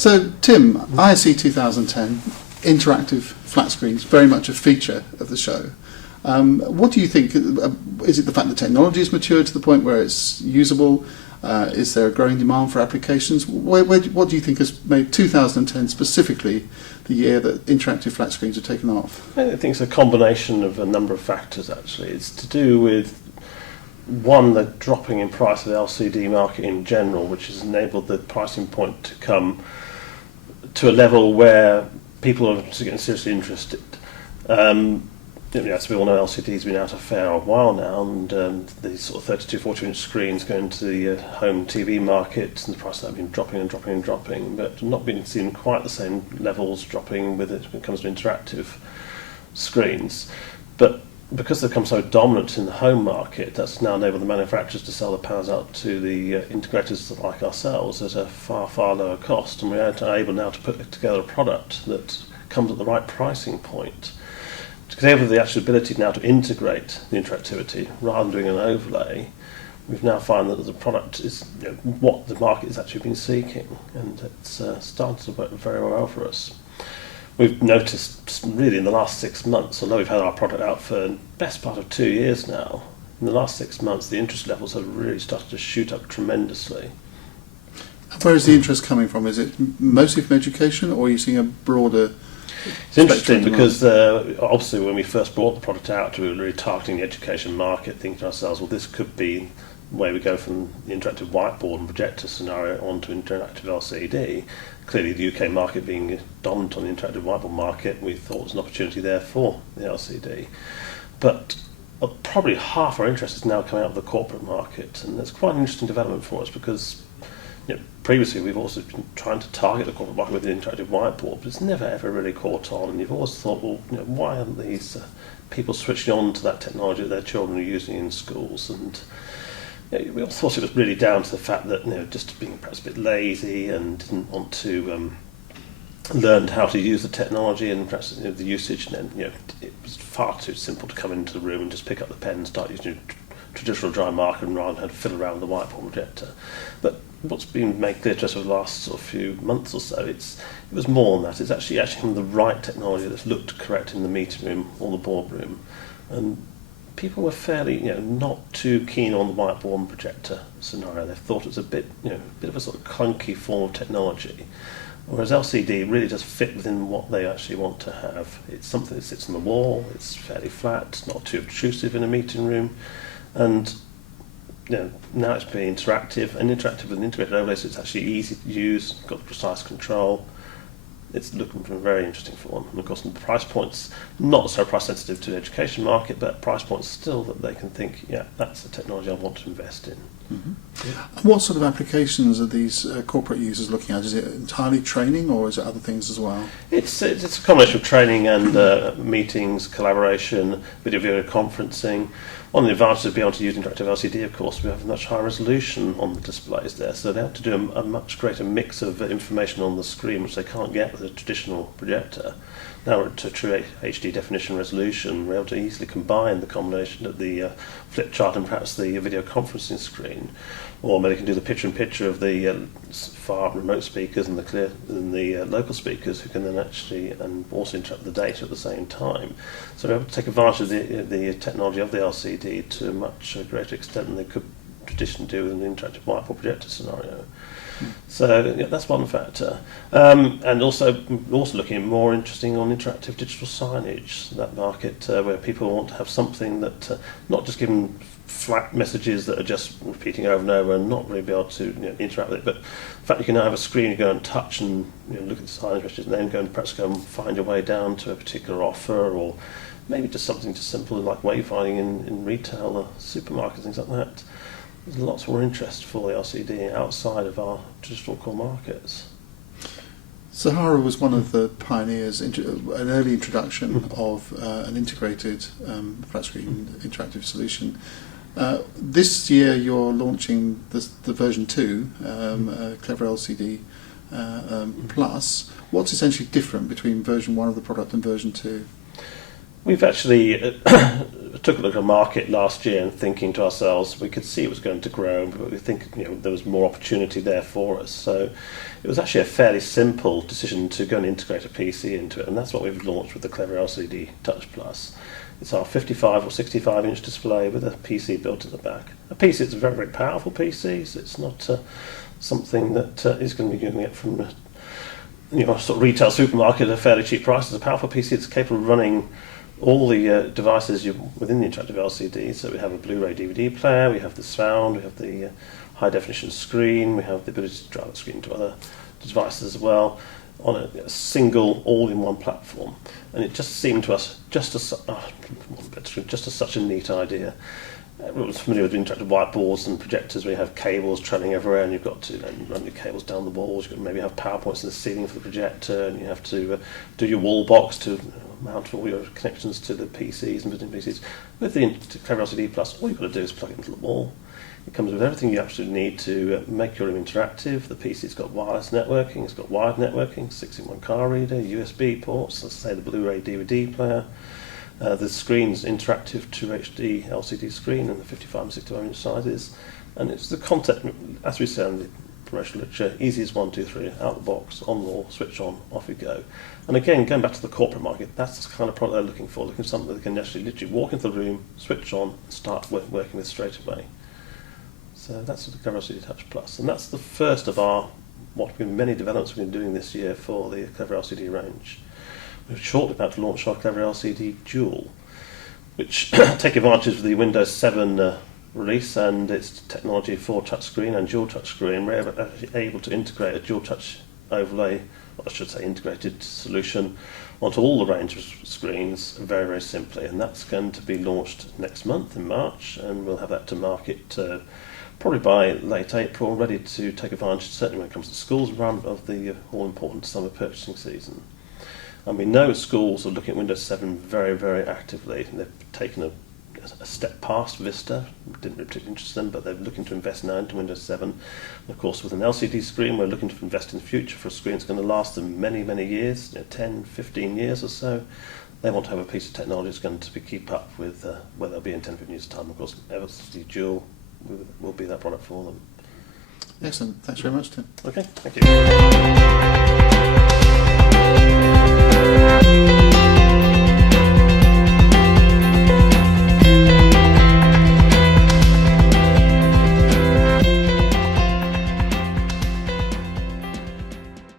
So, Tim, ISE 2010, interactive flat screens, very much a feature of the show. What do you think? Is it the fact that technology has matured to the point where it's usable? Is there a growing demand for applications? What do you think has made 2010 specifically the year that interactive flat screens have taken off? I think it's a combination of a number of factors, actually. It's to do with, one, the dropping in price of the LCD market in general, which has enabled the pricing point to come to a level where people are getting seriously interested. As we all know, LCD's been out a fair while now, and the sort of 32, 40-inch screens going to the home TV market, and the price of that have been dropping and dropping and dropping, but not been seen quite the same levels dropping with it when it comes to interactive screens. But because they've become so dominant in the home market, that's now enabled the manufacturers to sell the panels out to the integrators like ourselves at a far, far lower cost, and we're able now to put together a product that comes at the right pricing point. Together with the actual ability now to integrate the interactivity rather than doing an overlay, we've now found that the product is what the market has actually been seeking, and it's started to work very well for us. We've noticed really in the last 6 months, although we've had our product out for the best part of 2 years now, in the last 6 months the interest levels have really started to shoot up tremendously. Where is the interest coming from? Is it mostly from education, or are you seeing a broader... It's interesting because obviously when we first brought the product out, we were really targeting the education market, thinking to ourselves, well, this could be where we go from the interactive whiteboard and projector scenario onto interactive LCD. Clearly the UK market being dominant on the interactive whiteboard market, we thought there was an opportunity there for the LCD. But probably half our interest is now coming out of the corporate market, and that's quite an interesting development for us because previously we've also been trying to target the corporate market with an interactive whiteboard, but it's never ever really caught on, and you've always thought, well, why aren't these people switching on to that technology that their children are using in schools? And we all thought it was really down to the fact that just being perhaps a bit lazy and didn't want to learn how to use the technology, and perhaps the usage, and then it was far too simple to come into the room and just pick up the pen and start using traditional dry marker rather than have to fiddle around with the whiteboard projector. But what's been made clear to us over the last sort of few months or so, it was more than that. It's actually the right technology that's looked correct in the meeting room or the boardroom, and people were fairly not too keen on the whiteboard and projector scenario. They thought it was a bit of a sort of clunky form of technology, whereas LCD really does fit within what they actually want to have. It's something that sits on the wall, it's fairly flat, not too obtrusive in a meeting room, and now it's being interactive with an integrated overlay, so it's actually easy to use, got precise control. It's looking for a very interesting form. And of course, the price points, not so price sensitive to the education market, but price points still that they can think, that's the technology I want to invest in. Mm-hmm. Yeah. What sort of applications are these corporate users looking at? Is it entirely training, or is it other things as well? It's a combination of training and meetings, collaboration, video conferencing. One of the advantages of being able to use interactive LCD, of course, we have a much higher resolution on the displays there, so they have to do a much greater mix of information on the screen, which they can't get with a traditional projector. Now we're at a true HD definition resolution, we're able to easily combine the combination of the flip chart and perhaps the video conferencing screen, or maybe they can do the picture-in-picture of the far remote speakers and the local speakers, who can then actually and also interact with the data at the same time. So we're able to take advantage of the technology of the LCD to a much greater extent than they could traditionally do with an interactive whiteboard projector scenario. So that's one factor, and also looking more interesting on interactive digital signage, that market where people want to have something that not just given flat messages that are just repeating over and over and not really be able to interact with it, but the fact you can now have a screen you go and touch and look at the signage messages, and then perhaps go and find your way down to a particular offer, or maybe just something just simple like wayfinding in retail or supermarkets, things like that. There's lots more interest for the LCD outside of our traditional core markets. Sahara was one of the pioneers, an early introduction of an integrated flat screen interactive solution. This year you're launching the version 2, Clever LCD Plus. What's essentially different between version 1 of the product and version 2? We've actually took a look at the market last year and thinking to ourselves, we could see it was going to grow, but we think there was more opportunity there for us. So it was actually a fairly simple decision to go and integrate a PC into it, and that's what we've launched with the Clever LCD Touch Plus. It's our 55 or 65 inch display with a PC built at the back. A PC is a very, very powerful PC, so it's not something that is going to be getting it from sort of retail supermarket at a fairly cheap price. It's a powerful PC. It's capable of running all the devices within the interactive LCD. So we have a Blu-ray DVD player, we have the sound, we have the high definition screen, we have the ability to drive the screen to other devices as well on a single all-in-one platform. And it just seemed to us just as such a neat idea. Everyone was familiar with interactive whiteboards and projectors where you have cables trailing everywhere, and you've got to run your cables down the walls. You've got to maybe have PowerPoints in the ceiling for the projector, and you have to do your wall box to mount all your connections to the PCs and visiting PCs. With the Clever LCD Plus, all you've got to do is plug it into the wall. It comes with everything you absolutely need to make your room interactive. The PC's got wireless networking, it's got wired networking, 6-in-1 card reader, USB ports, let's say the Blu-ray DVD player. The screen's interactive 2HD LCD screen in the 55 and 65 inch sizes, and it's the concept, as we say in the promotional literature, easy as 1, 2, 3, out the box, on the wall, switch on, off you go. And again, going back to the corporate market, that's the kind of product they're looking for, looking for something that they can actually literally walk into the room, switch on, and start working with straight away. So that's the Clever LCD Touch Plus, and that's the first of many developments we've been doing this year for the Clever LCD range. We're shortly about to launch our Clever LCD Dual, which take advantage of the Windows 7 release and its technology for touchscreen and dual touchscreen. We're able to integrate a dual touch overlay, or I should say integrated solution, onto all the range of screens very, very simply. And that's going to be launched next month in March, and we'll have that to market probably by late April, ready to take advantage, certainly when it comes to schools environment, of the all-important summer purchasing season. And we know schools are looking at Windows 7 very, very actively. They've taken a step past Vista, didn't really particularly interest them, but they're looking to invest now into Windows 7. And of course, with an LCD screen, we're looking to invest in the future for a screen that's going to last them many, many years, 10, 15 years or so. They want to have a piece of technology that's going to keep up with where they'll be in 10, 15 years' time. Of course, LCD Dual will be that product for them. Excellent. Thanks very much, Tim. Okay, thank you.